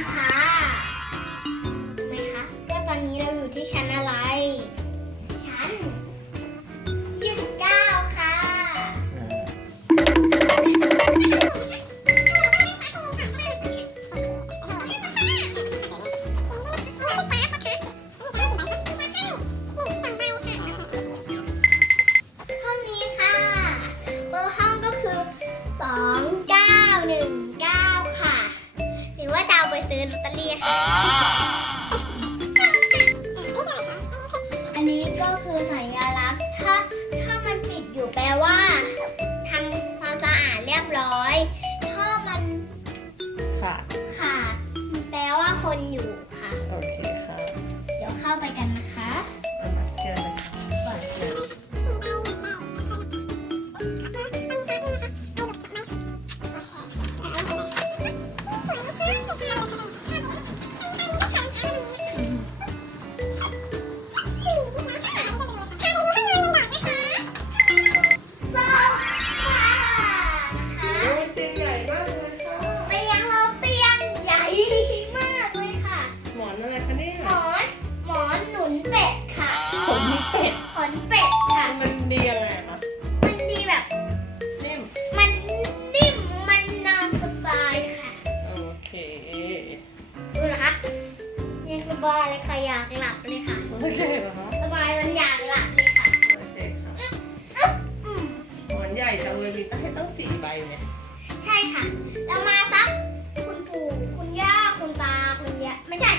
นะคะ คือสัญลักษณ์ ถ้าถ้ามันปิดอยู่แปลว่าทำความสะอาดเรียบร้อย บายเลยค่ะอยากหลับเลยค่ะ โอเคเหรอคะสบายมันอยากหลับเลยค่ะโอเคค่ะอืมหมอนใหญ่จังเลยมีตั้งให้ตั้งสี่ใบเนี่ยใช่ค่ะแล้วมาซักคุณปู่คุณย่าคุณตาคุณยายไม่ใช่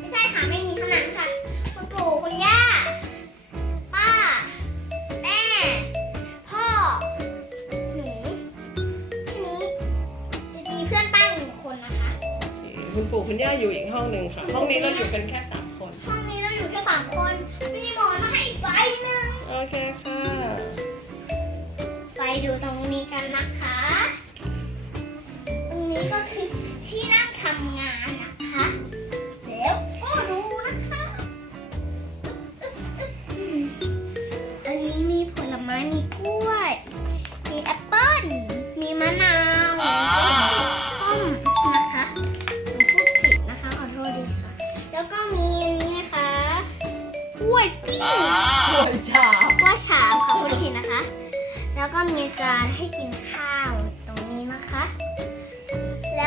ไม่ใช่ค่ะไม่มี ย่าอยู่อีกห้องหนึ่งค่ะ ห้องนี้เราอยู่กันแค่สามคน ห้องนี้เราอยู่แค่สามคน มีหมอนมาให้อีกใบหนึ่งโอเคค่ะ ไปดูตรง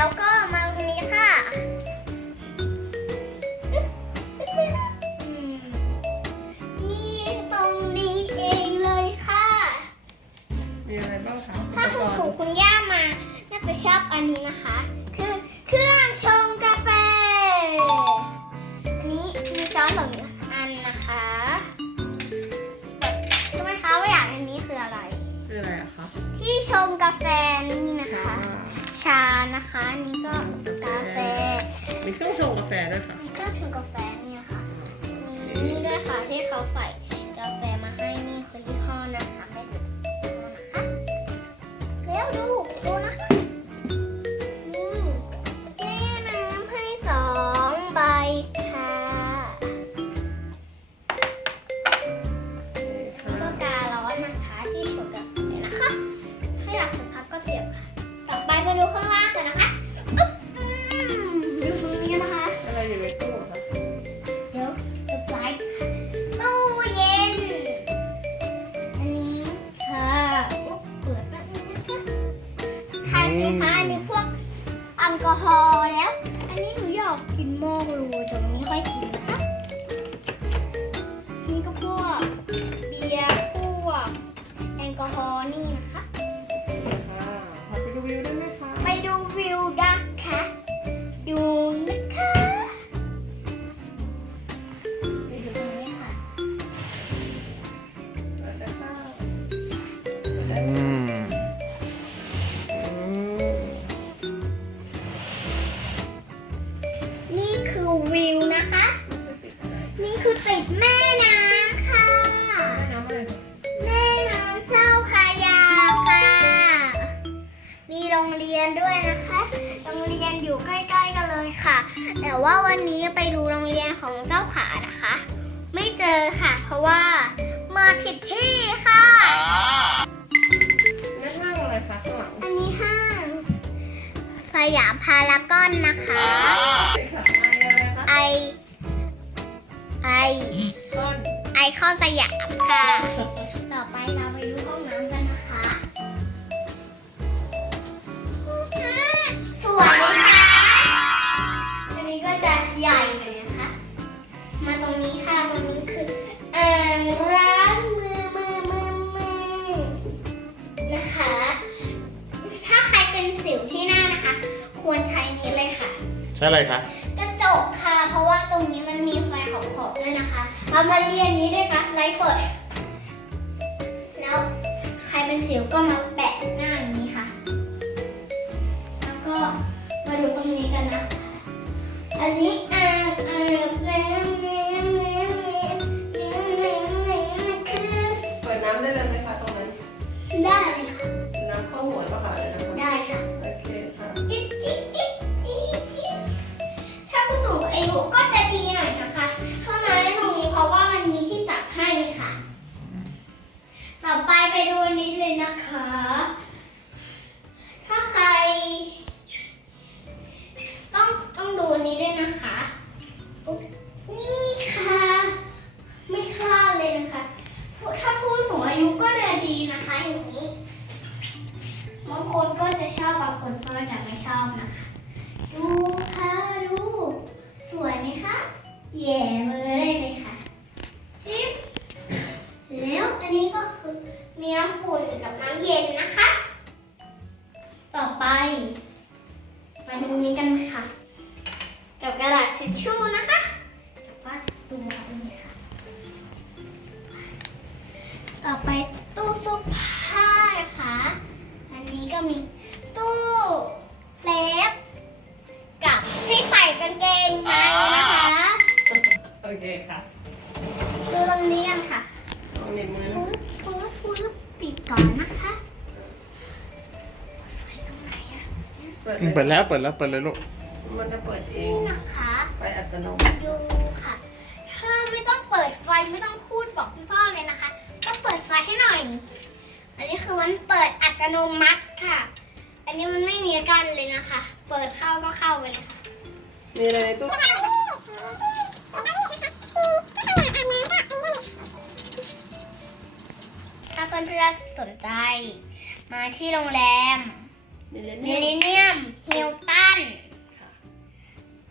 แล้วก็มาตรงนี้ค่ะอืมนี่ตรงนี้เองเลยค่ะ มีอะไรบ้างคะถ้าคุณอุปกปู่รณ์คุณย่ามา น่าจะชอบอันนี้นะคะ คือเครื่องชงกาแฟ อันนี้มีช้อนสอง ค่ะที่เขาใส่ ทานสิคะ อันนี้พวกแอลกอฮอล์แล้ว อันนี้หนูอยากกินมากเลยตรงนี้ค่อยกินนะคะ นี่ก็พวกเบียร์พวกแอลกอฮอล์นี่นะคะ ค่ะพาไปดูวิวได้ไหมคะ ไปดูวิว วิวนะคะ นี่คือติดแม่น้ำค่ะ น้ำอะไรคะแม่น้ำเจ้าพระยาค่ะ มีโรงเรียนด้วยนะคะ โรงเรียนอยู่ใกล้ๆกันเลยค่ะ แต่ว่าวันนี้ไปดูโรงเรียนของเจ้าขานะคะ ไม่เจอค่ะ เพราะว่ามาผิดที่ค่ะนั่นห้างอะไรคะข้างหลังอันนี้ห้าง สยามพารากอนนะคะใช่ค่ะอะ ไรคะไอไอต้นไอคอนสยามค่ะ ต่อไปเราไปดูห้องน้ำกันนะคะสวยค่ะอันนี้ก็จะใหญ่หน่อยนะคะ มาตรงนี้ค่ะ ตรงนี้คืออ่างล้างมือมือมือมือนะคะ ถ้าใครเป็นสิวที่หน้านะคะ ควรใช้นี้เลยค่ะ ใช่อะไรคะ มาเรียนนี้ด้วยค่ะไลฟ์สด แล้วใครเป็นสิวก็มาแปะหน้าอย่างนี้ค่ะ แล้วก็มาดูตรงนี้กันนะ อันนี้อ่า ดีนะคะอย่างนี้บางคนก็จะชอบบางคนก็จะไม่ชอบนะคะ ดูค่ะดูสวยไหมคะแย่มือได้เลยค่ะจิ๊บแล้วอันนี้ก็คือมีน้ำอุ่นกับน้ำเย็นนะคะ ต่อไป มีตู้เซฟกับที่ใส่กางเกงในนะคะโอเคค่ะดูตรงนี้กันค่ะลองหนีบมือฟูดฟูดฟูดปิดก่อนนะคะไฟตรงไหนอะเปิดเปิดแล้วเปิดแล้วเปิดเลยลูกมันจะเปิดเองนี่นะคะไฟอัตโนมัติดูค่ะ ถ้าไม่ต้องเปิดไฟไม่ต้องพูดบอกพี่พ่อเลยนะคะ ก็เปิดไฟให้หน่อย อันนี้คือมันเปิดอัตโนมัติค่ะ อันนี้มันไม่มีกันเลยนะคะ เปิดเข้าก็เข้าไปเลยค่ะมีอะไรในตู้ถ้าเพื่อนๆสนใจ มาที่โรงแรมมีเลนมินี่ลเนียมฮิลตัน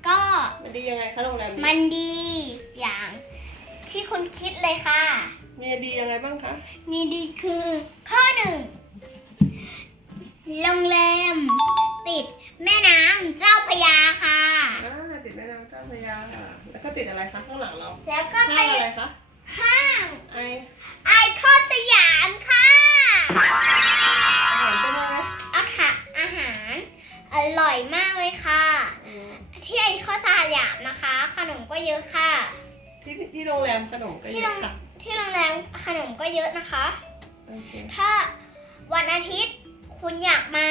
ก็มันดียังไงคะโรงแรมมันี้นดีอย่างที่คุณคิดเลยค่ะ มีดียังไงบ้างคะ มีดีคือข้อหนึ่งโรงแรม ติดแม่น้ำเจ้าพระยาค่ะ อ่าติดแม่น้ำเจ้าพระยาค่ะ แล้วก็ติดอะไรคะข้างหลังเราแล้วก็ห้าติงอะไรดคะห้างไอไอคอนสยามค่ะ อาหารเป็นยังไงอาหารอาหาร อร่อยมากเลยค่ะ อืมที่ไอคอนสยามนะคะ ขนมก็เยอะค่ะ ที่ที่โรงแรมขนมก็เยที่โรอะงค่ะ อะนะคะโอเคถ้าวันอาทิตย์คุณอยากมา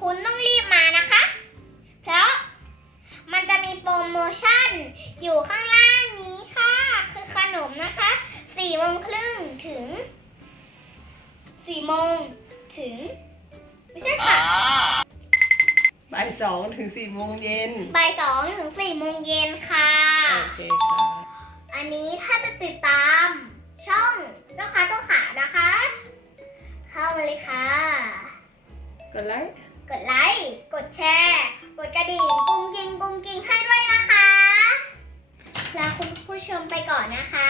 คุณต้องรีบมานะคะ เพราะมันจะมีโปรโมชั่นอยู่ข้างล่างนี้ค่ะ คือขนมนะคะสี่โมงครึ่งถึงสี่โมงถึง ไม่ใช่ค่ะบ่ายสองถึงสี่โมงเย็นบ่ายสองถึงสี่โมงเย็นค่ะ โอเคค่ะ อันนี้ถ้าจะติดตาม ช่องเจ้าค้าเจ้าขานะคะ เข้ามาเลยค่ะ กดไลค์กดไลค์ กดแชร์ กดกระดิ่งกุ้งกิ้งกุ้งกิ้งให้ด้วยนะคะ ลาคุณผู้ชมไปก่อนนะคะ